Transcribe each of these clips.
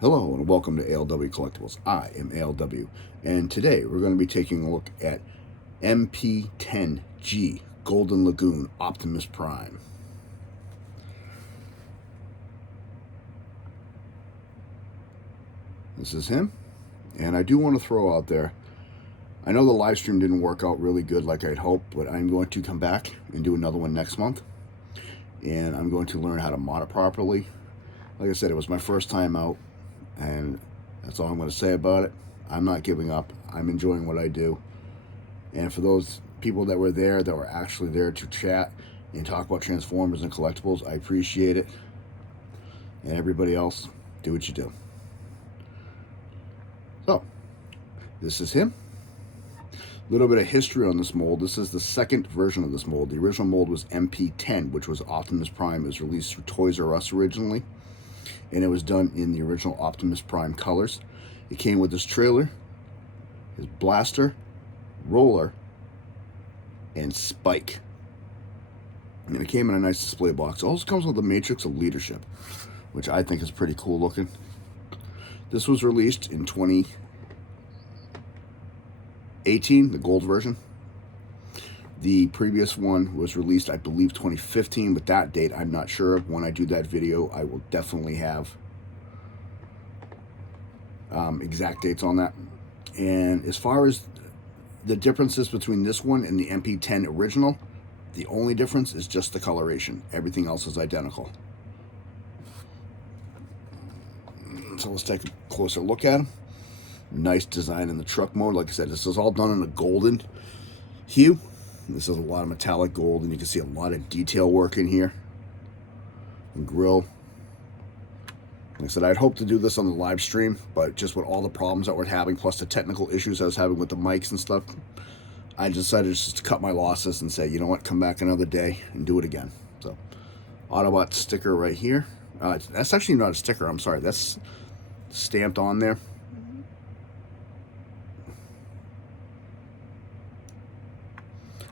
Hello and welcome to ALW Collectibles. I am ALW, and today we're going to be taking a look at MP10G Golden Lagoon Optimus Prime. This is him, and I do want to throw out there, I know the live stream didn't work out really good like I'd hoped, but I'm going to come back and do another one next month, and I'm going to learn how to mod it properly. Like I said, it was my first time out, and that's all I'm going to say about it. I'm not giving up. I'm enjoying what I do. And for those people that were there, that were actually there to chat and talk about Transformers and collectibles, I appreciate it. And everybody else, do what you do. So, this is him. A little bit of history on this mold. This is the second version of this mold. The original mold was MP10, which was Optimus Prime. It was released through Toys R Us originally, and it was done in the original Optimus Prime colors. It came with his trailer, his blaster, roller, and spike. And it came in a nice display box. It also comes with the Matrix of Leadership, which I think is pretty cool looking. This was released in 2018, the gold version. The previous one was released, I believe, 2015, but that date I'm not sure of. When I do that video, I will definitely have exact dates on that. And as far as the differences between this one and the MP10 original, the only difference is just the coloration. Everything else is identical. So let's take a closer look at them. Nice design in the truck mode. Like I said, this is all done in a golden hue. This is a lot of metallic gold, and you can see a lot of detail work in here. And grill. Like I said, I'd hoped to do this on the live stream, but just with all the problems that we're having, plus the technical issues I was having with the mics and stuff, I decided just to cut my losses and say, you know what, come back another day and do it again. So, Autobot sticker right here. That's actually not a sticker, I'm sorry. That's stamped on there.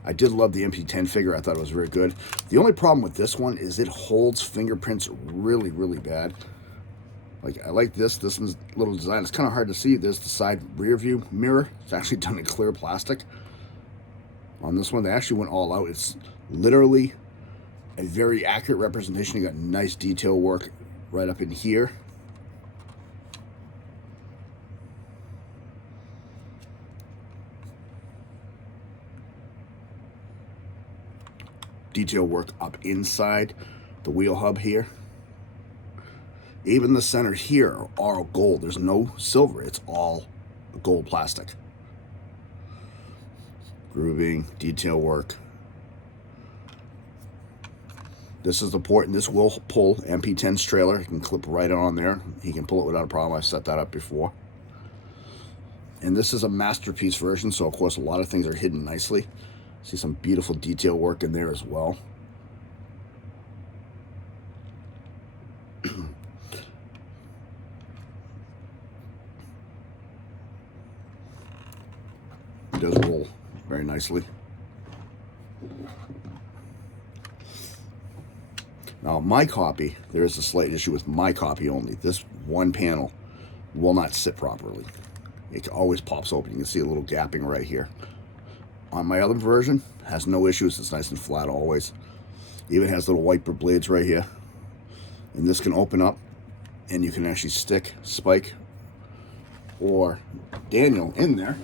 I did love the MP10 figure. I thought it was very good. The only problem with this one is it holds fingerprints really, really bad. Like, I like this. This one's little design. It's kind of hard to see. There's the side rear view mirror. It's actually done in clear plastic. On this one, they actually went all out. It's literally a very accurate representation. You got nice detail work right up in here. Detail work up inside the wheel hub here. Even the center here are all gold. There's no silver. It's all gold plastic. Grooving, detail work. This is the port, and this will pull MP10's trailer. You can clip right on there. He can pull it without a problem. I've set that up before. And this is a masterpiece version, so of course a lot of things are hidden nicely. See some beautiful detail work in there as well. It does roll very nicely. Now, my copy, there is a slight issue with my copy only. This one panel will not sit properly. It always pops open. You can see a little gapping right here. On my other version, has no issues. It's nice and flat always. Even has little wiper blades right here. And this can open up, and you can actually stick Spike or Daniel in there.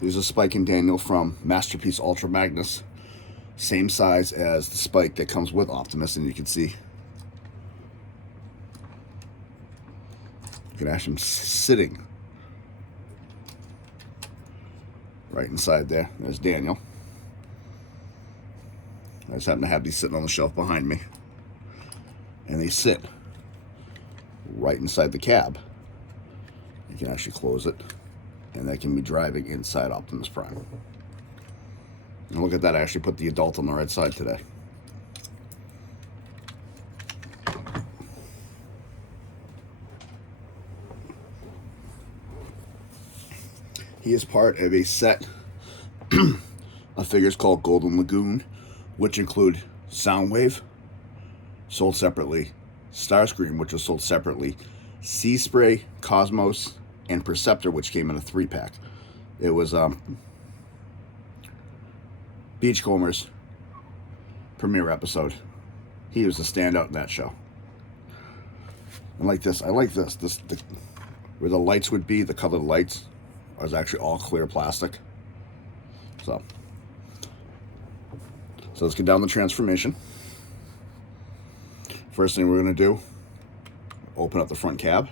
There's a Spike and Daniel from Masterpiece Ultra Magnus. Same size as the Spike that comes with Optimus, and you can see you can actually sitting right inside there. There's Daniel. I just happen to have these sitting on the shelf behind me. And they sit right inside the cab. You can actually close it, and that can be driving inside Optimus Prime. And look at that, I actually put the adult on the right side today. He is part of a set of figures called Golden Lagoon, which include Soundwave, sold separately. Starscream, which was sold separately. Sea Spray, Cosmos, and Perceptor, which came in a 3-pack. It was Beachcomber's premiere episode. He was the standout in that show. And like this, I like this. Where the lights would be, the colored lights, was actually all clear plastic. So let's get down the transformation. First thing we're going to do, open up the front cab.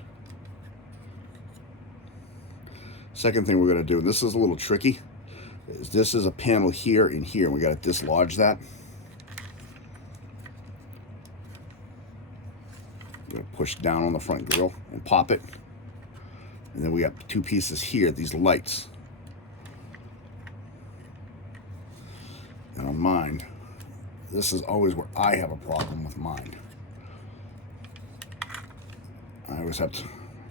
Second thing we're going to do, and this is a little tricky, is this is a panel here and here, and we got to dislodge that. We're going to push down on the front grille and pop it. And then we got 2 pieces here, these lights. And on mine, this is always where I have a problem with mine. I always have to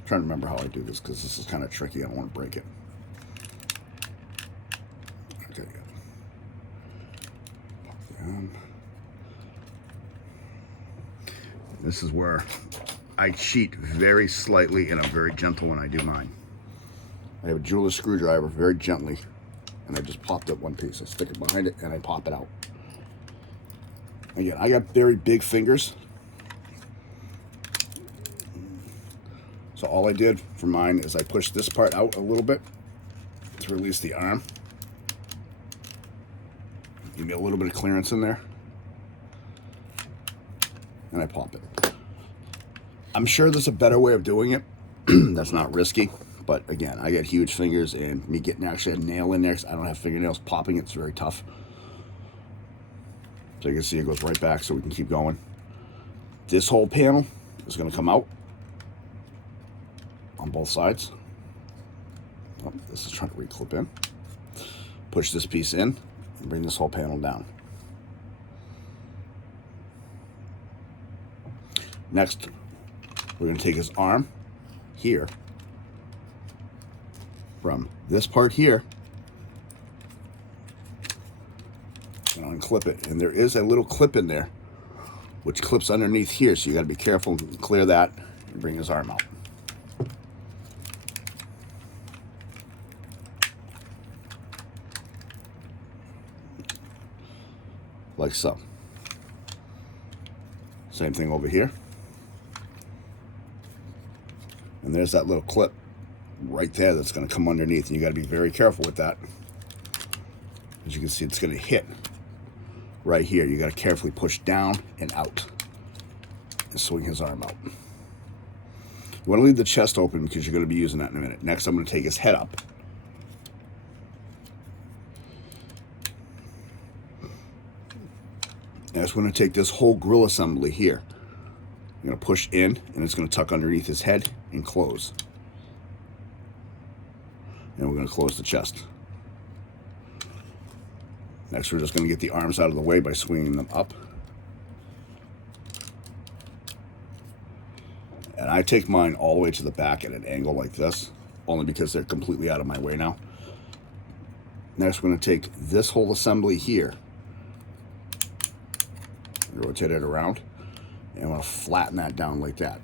try to remember how I do this because this is kind of tricky. I don't want to break it. Okay, good. Pop down. This is where I cheat very slightly, and I'm very gentle when I do mine. I have a jeweler's screwdriver very gently, and I just popped up one piece. I stick it behind it, and I pop it out. Again, I got very big fingers. So all I did for mine is I pushed this part out a little bit to release the arm. Give me a little bit of clearance in there. And I pop it. I'm sure there's a better way of doing it that's not risky. But again, I got huge fingers, and me getting actually a nail in there because I don't have fingernails, popping it's very tough. So you can see it goes right back so we can keep going. This whole panel is going to come out on both sides. Oh, this is trying to reclip in. Push this piece in and bring this whole panel down. Next, we're going to take his arm here from this part here and unclip it. And there is a little clip in there which clips underneath here, so you got to be careful and clear that and bring his arm out. Like so. Same thing over here. And there's that little clip right there that's going to come underneath, and you got to be very careful with that. As you can see, it's going to hit right here. You got to carefully push down and out and swing his arm out. You want to leave the chest open because you're going to be using that in a minute. Next, I'm going to take his head up. And it's going to take this whole grill assembly here. I'm going to push in, and it's going to tuck underneath his head and close. And we're going to close the chest. Next, we're just going to get the arms out of the way by swinging them up. And I take mine all the way to the back at an angle like this, only because they're completely out of my way now. Next, we're going to take this whole assembly here, rotate it around, and I'm going to flatten that down like that.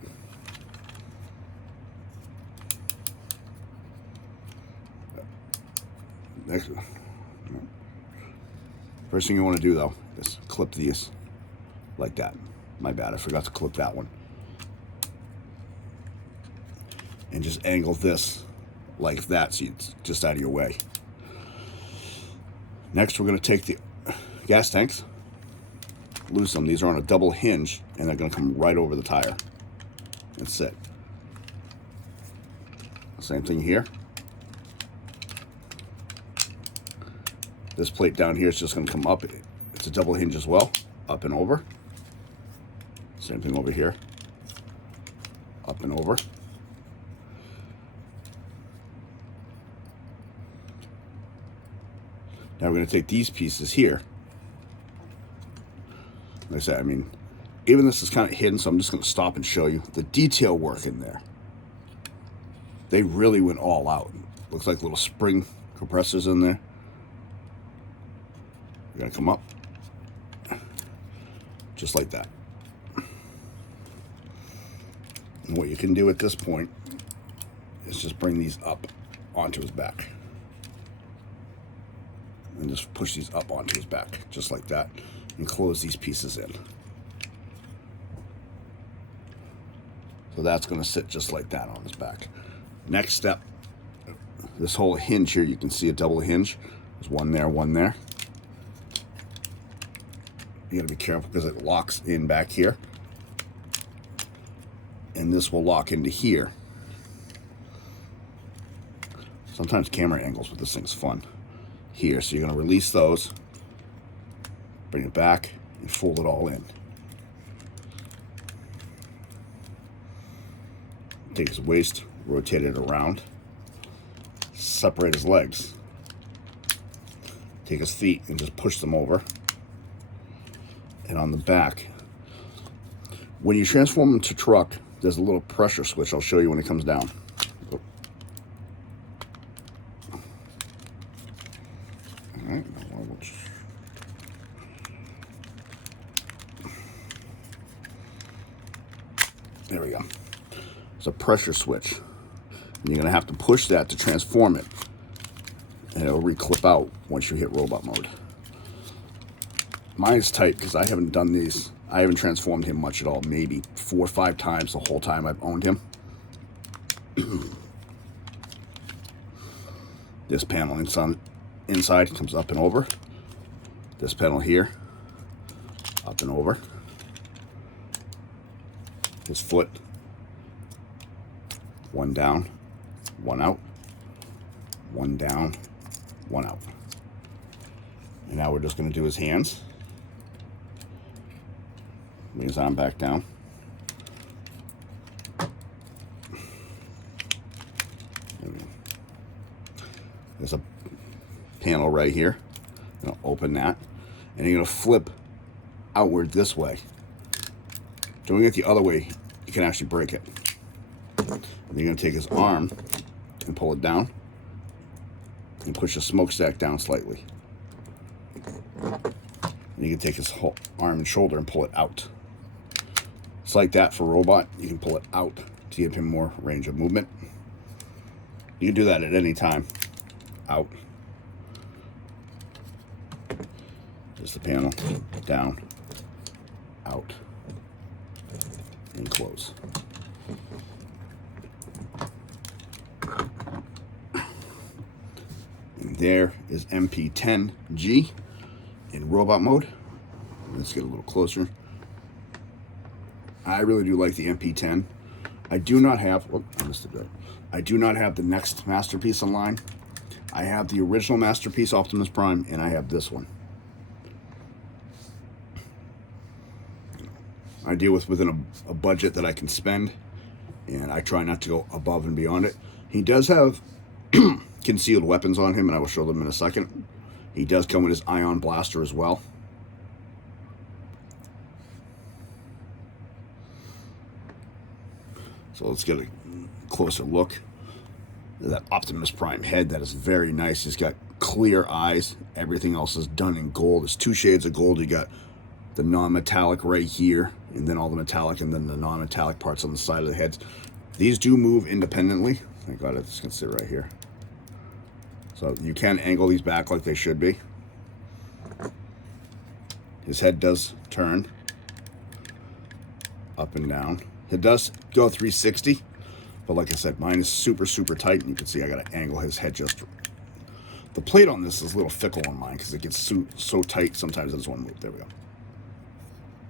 Next, first thing you want to do though is clip these like that. My bad, I forgot to clip that one. And just angle this like that so it's just out of your way. Next, we're going to take the gas tanks, loose them. These are on a double hinge, and they're going to come right over the tire and sit. Same thing here. This plate down here is just going to come up. It's a double hinge as well, up and over. Same thing over here, up and over. Now we're going to take these pieces here. Like I said, I mean, even this is kind of hidden, so I'm just going to stop and show you the detail work in there. They really went all out. Looks like little spring compressors in there. We're going to come up. just like that. And what you can do at this point is just bring these up onto his back. And just push these up onto his back, just like that, and close these pieces in. So that's going to sit just like that on his back. Next step, this whole hinge here, you can see a double hinge. There's one there, one there. You got to be careful because it locks in back here. And this will lock into here. Sometimes camera angles with this thing's fun. Here, so you're going to release those, bring it back, and fold it all in. Take his waist, rotate it around, separate his legs, take his feet and just push them over. And on the back, when you transform him to truck, there's a little pressure switch. I'll show you when it comes down. Alright, there we go. It's a pressure switch. And you're going to have to push that to transform it. And it'll re-clip out once you hit robot mode. Mine's tight because I haven't done these. I haven't transformed him much at all. Maybe 4 or 5 times the whole time I've owned him. This panel inside comes up and over. This panel here, up and over. His foot, one down, one out, one down, one out. And now we're just going to do his hands. Bring his arm back down. There's a panel right here. You're going to open that, and you're going to flip outward this way. Doing it the other way, you can actually break it. And you're going to take his arm and pull it down and push the smokestack down slightly. And you can take his whole arm and shoulder and pull it out. It's like that for robot. You can pull it out to give him more range of movement. You can do that at any time. Out. Just the panel. Down. Out. And close. And there is MP10G in robot mode. Let's get a little closer. I really do like the MP10. I do not have, I missed it there. I do not have the next Masterpiece online. I have the original Masterpiece Optimus Prime, and I have this one. I deal within a budget that I can spend, and I try not to go above and beyond it. He does have concealed weapons on him, and I will show them in a second. He does come with his ion blaster as well. So let's get a closer look at that Optimus Prime head. That is very nice. He's got clear eyes. Everything else is done in gold. There's 2 shades of gold. You got the non-metallic right here, and then all the metallic, and then the non-metallic parts on the side of the heads. These do move independently. Thank God this can sit right here. So you can angle these back like they should be. His head does turn up and down. It does go 360, but like I said, mine is super, super tight, and you can see I got to angle his head just. The plate on this is a little fickle on mine because it gets so tight sometimes it doesn't want to move. There we go.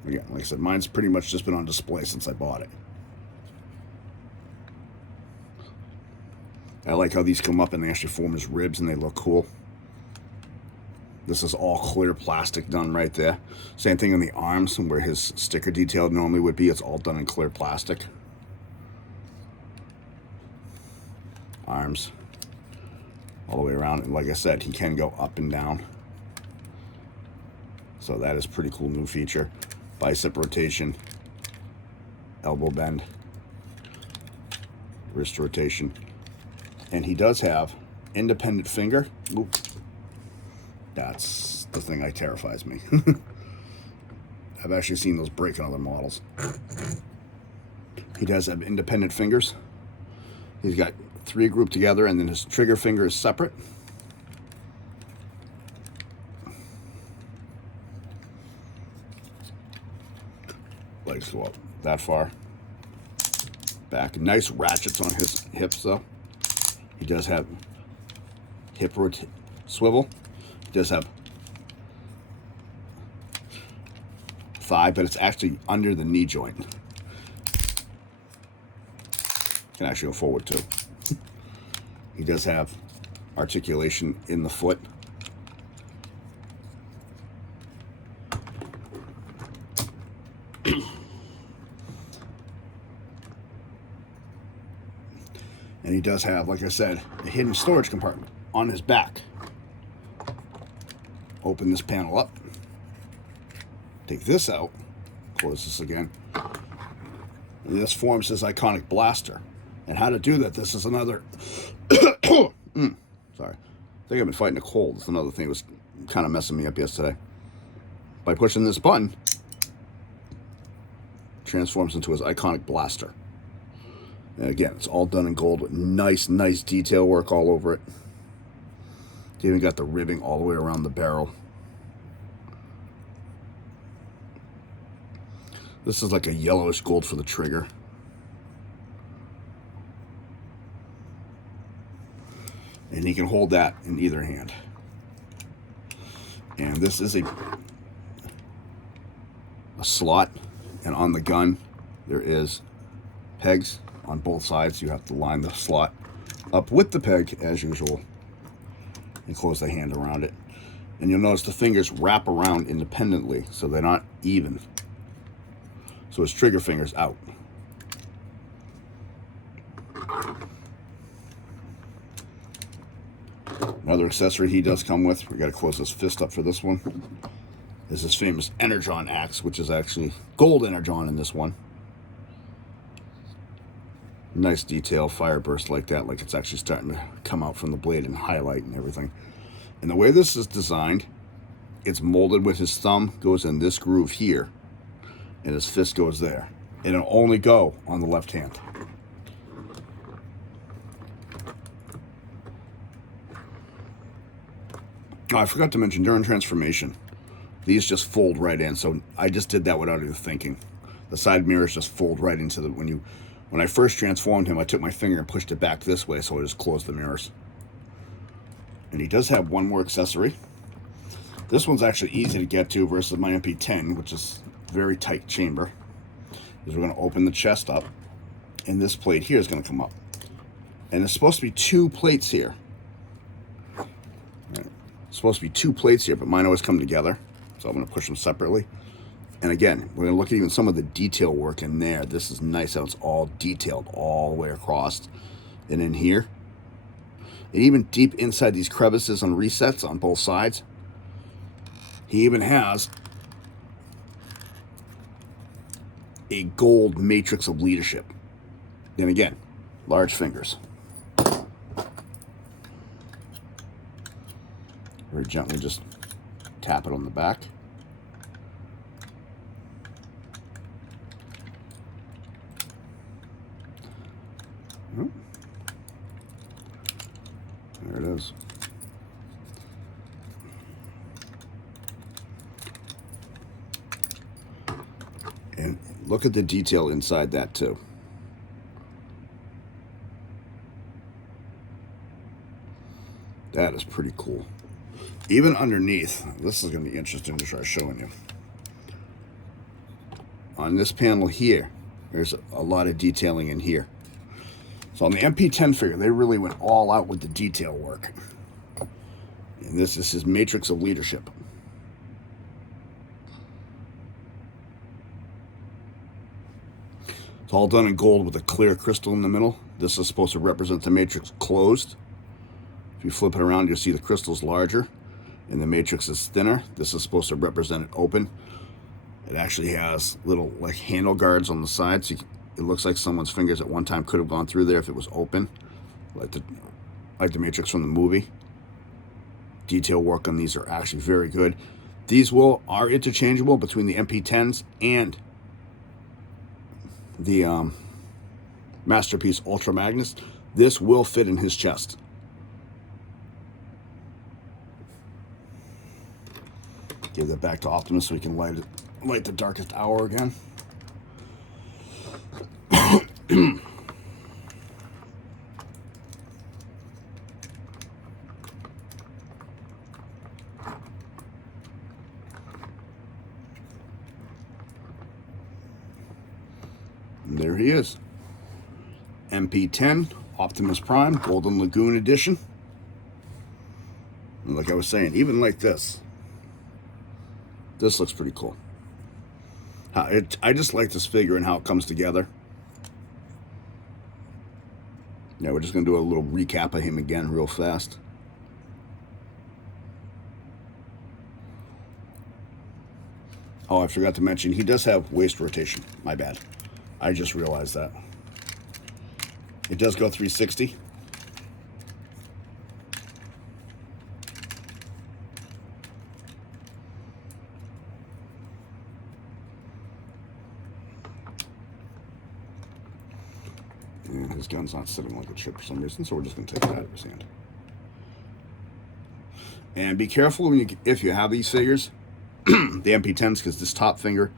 Again, like I said, mine's pretty much just been on display since I bought it. I like how these come up and they actually form as ribs and they look cool. This is all clear plastic done right there. Same thing on the arms where his sticker detail normally would be. It's all done in clear plastic. Arms all the way around. And like I said, he can go up and down. So that is a pretty cool new feature. Bicep rotation, elbow bend, wrist rotation. And he does have independent finger. Oop. That's the thing that terrifies me. I've actually seen those break in other models. He does have independent fingers. He's got 3 grouped together, and then his trigger finger is separate. Legs go up that far. Back. Nice ratchets on his hips, though. He does have hip swivel. He does have thigh, but it's actually under the knee joint. Can actually go forward too. He does have articulation in the foot. And he does have, like I said, a hidden storage compartment on his back. Open this panel up. Take this out. Close this again. And this forms his iconic blaster. And how to do that, this is another... Sorry. I think I've been fighting a cold. It's another thing that was kind of messing me up yesterday. By pushing this button, transforms into his iconic blaster. And again, it's all done in gold with nice detail work all over it. It's even got the ribbing all the way around the barrel. This is like a yellowish gold for the trigger. And he can hold that in either hand. And this is a slot, and on the gun there is pegs on both sides. You have to line the slot up with the peg as usual and close the hand around it. And you'll notice the fingers wrap around independently, so they're not even. So his trigger finger's out. Another accessory he does come with, we got to close his fist up for this one, is his famous Energon axe, which is actually gold Energon in this one. Nice detail, fire burst like that, like it's actually starting to come out from the blade and highlight and everything. And the way this is designed, it's molded with his thumb goes in this groove here, and his fist goes there. And it'll only go on the left hand. Oh, I forgot to mention, during transformation, these just fold right in. So I just did that without even thinking. The side mirrors just fold right into the, when I first transformed him, I took my finger and pushed it back this way, so I just closed the mirrors. And he does have one more accessory. This one's actually easy to get to versus my MP10, which is very tight chamber. Is we're going to open the chest up, and this plate here is going to come up. And it's supposed to be 2 plates here. It's supposed to be 2 plates here, but mine always come together. So I'm going to push them separately. And again, we're going to look at even some of the detail work in there. This is nice how it's all detailed all the way across. And in here, and even deep inside these crevices on resets on both sides, he even has a gold matrix of leadership. And again, large fingers. Very gently just tap it on the back. There it is. And look at the detail inside that too. That is pretty cool. Even underneath, this is going to be interesting to try showing you. On this panel here, there's a lot of detailing in here. So on the MP10 figure, they really went all out with the detail work. And this is his matrix of leadership. It's all done in gold with a clear crystal in the middle. This is supposed to represent the matrix closed. If you flip it around, you'll see the crystal's larger and the matrix is thinner. This is supposed to represent it open. It actually has little like handle guards on the sides. So it looks like someone's fingers at one time could have gone through there if it was open, like the matrix from the movie. Detail work on these are actually very good. These are interchangeable between the MP10s and the Masterpiece Ultra Magnus. This will fit in his chest. Give that back to Optimus so we can light the darkest hour again. And there he is. MP10 Optimus Prime Golden Lagoon Edition. And like I was saying, even like this looks pretty cool. I just like this figure and how it comes together. Yeah, we're just going to do a little recap of him again real fast. Oh, I forgot to mention, he does have waist rotation. My bad. I just realized that. It does go 360. And his gun's not sitting like it should for some reason, so we're just going to take it out of his hand. And be careful if you have these figures, the MP10s, because this top finger,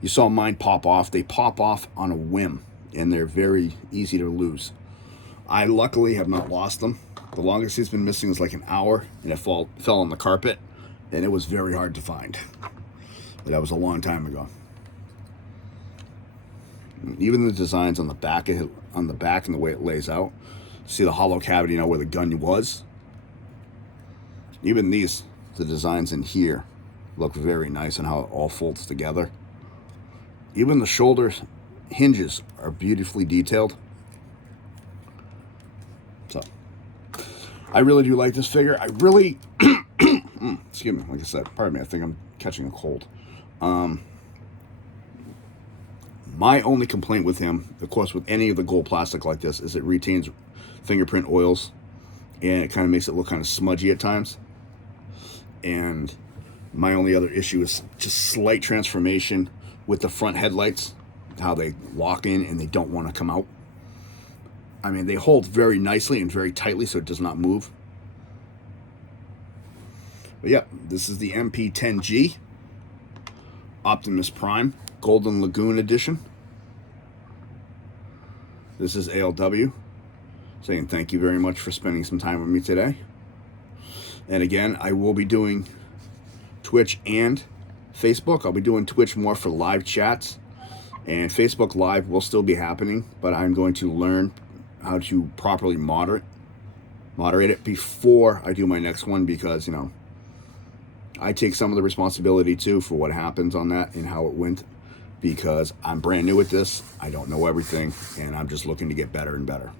you saw mine pop off. They pop off on a whim, and they're very easy to lose. I luckily have not lost them. The longest he's been missing is like an hour, and it fell on the carpet, and it was very hard to find. But that was a long time ago. Even the designs on the back and the way it lays out. See the hollow cavity now where the gun was. Even the designs in here look very nice and how it all folds together. Even the shoulder hinges are beautifully detailed. So, I really do like this figure. I really, excuse me, like I said, pardon me, I think I'm catching a cold. My only complaint with him, of course, with any of the gold plastic like this, is it retains fingerprint oils, and it kind of makes it look kind of smudgy at times. And my only other issue is just slight transformation with the front headlights, how they lock in and they don't want to come out. I mean, they hold very nicely and very tightly so it does not move. But yeah, this is the MP10G Optimus Prime Golden Lagoon Edition. This is ALW saying thank you very much for spending some time with me today. And again, I will be doing Twitch and Facebook. I'll be doing Twitch more for live chats, and Facebook Live will still be happening, but I'm going to learn how to properly moderate it before I do my next one, because, you know, I take some of the responsibility too for what happens on that and how it went, because I'm brand new at this. I don't know everything, and I'm just looking to get better and better.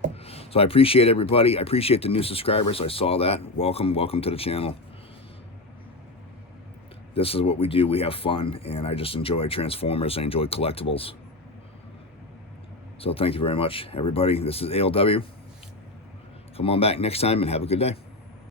So I appreciate everybody. I appreciate the new subscribers. I saw that. Welcome to the channel. This is what we do. We have fun, and I just enjoy Transformers. I enjoy collectibles. So thank you very much, everybody. This is ALW. Come on back next time and have a good day.